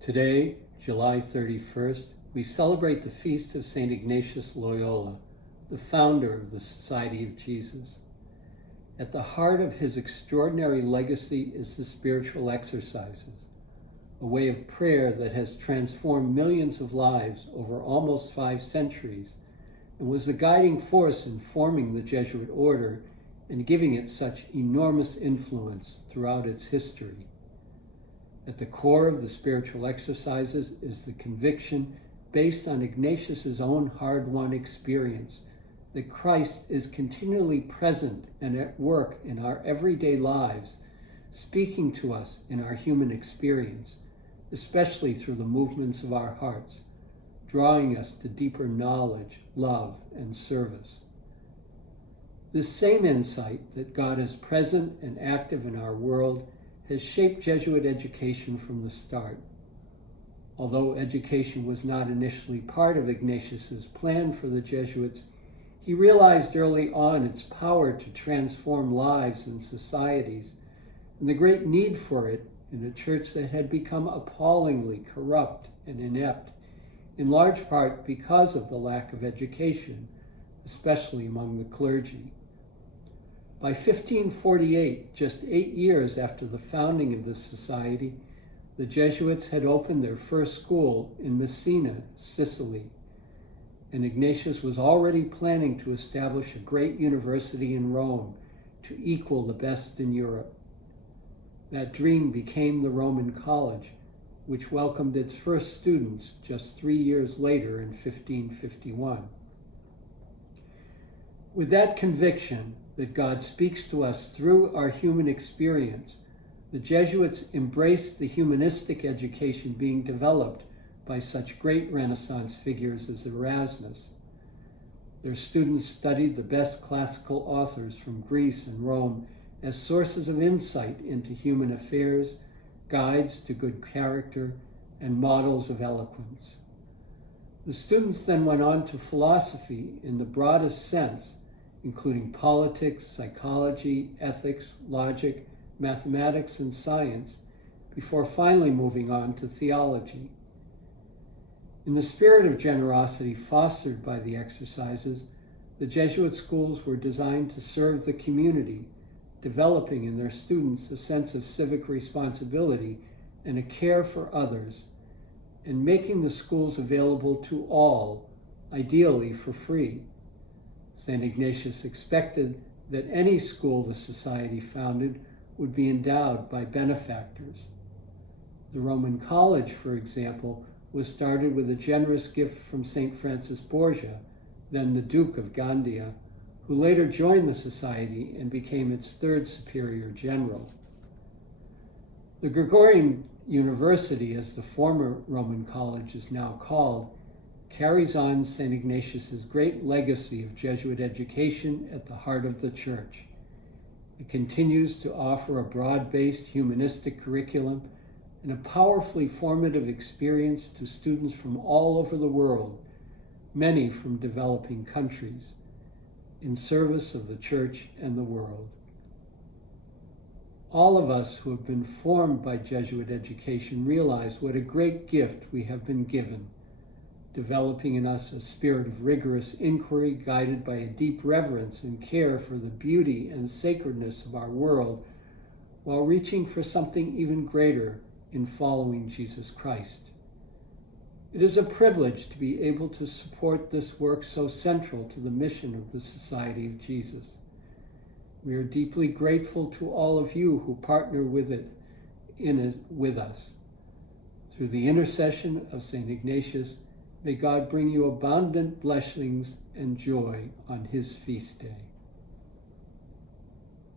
Today, July 31st, we celebrate the feast of St. Ignatius Loyola, the founder of the Society of Jesus. At the heart of his extraordinary legacy is the spiritual exercises, a way of prayer that has transformed millions of lives over almost 5 centuries and was the guiding force in forming the Jesuit order and giving it such enormous influence throughout its history. At the core of the spiritual exercises is the conviction, based on Ignatius's own hard-won experience, that Christ is continually present and at work in our everyday lives, speaking to us in our human experience, especially through the movements of our hearts, drawing us to deeper knowledge, love, and service. This same insight that God is present and active in our world has shaped Jesuit education from the start. Although education was not initially part of Ignatius's plan for the Jesuits, he realized early on its power to transform lives and societies, and the great need for it in a church that had become appallingly corrupt and inept, in large part because of the lack of education, especially among the clergy. By 1548, just 8 years after the founding of the society, the Jesuits had opened their first school in Messina, Sicily, and Ignatius was already planning to establish a great university in Rome to equal the best in Europe. That dream became the Roman College, which welcomed its first students just 3 years later in 1551. With that conviction that God speaks to us through our human experience, the Jesuits embraced the humanistic education being developed by such great Renaissance figures as Erasmus. Their students studied the best classical authors from Greece and Rome as sources of insight into human affairs, guides to good character, and models of eloquence. The students then went on to philosophy in the broadest sense, including politics, psychology, ethics, logic, mathematics, and science, before finally moving on to theology. In the spirit of generosity fostered by the exercises, the Jesuit schools were designed to serve the community, developing in their students a sense of civic responsibility and a care for others, and making the schools available to all, ideally for free. St. Ignatius expected that any school the society founded would be endowed by benefactors. The Roman College, for example, was started with a generous gift from St. Francis Borgia, then the Duke of Gandia, who later joined the society and became its third superior general. The Gregorian University, as the former Roman College is now called, carries on St. Ignatius's great legacy of Jesuit education at the heart of the Church. It continues to offer a broad-based humanistic curriculum and a powerfully formative experience to students from all over the world, many from developing countries, in service of the Church and the world. All of us who have been formed by Jesuit education realize what a great gift we have been given, developing in us a spirit of rigorous inquiry guided by a deep reverence and care for the beauty and sacredness of our world, while reaching for something even greater in following Jesus Christ. It is a privilege to be able to support this work so central to the mission of the Society of Jesus. We are deeply grateful to all of you who partner with us. Through the intercession of St. Ignatius, may God bring you abundant blessings and joy on his feast day.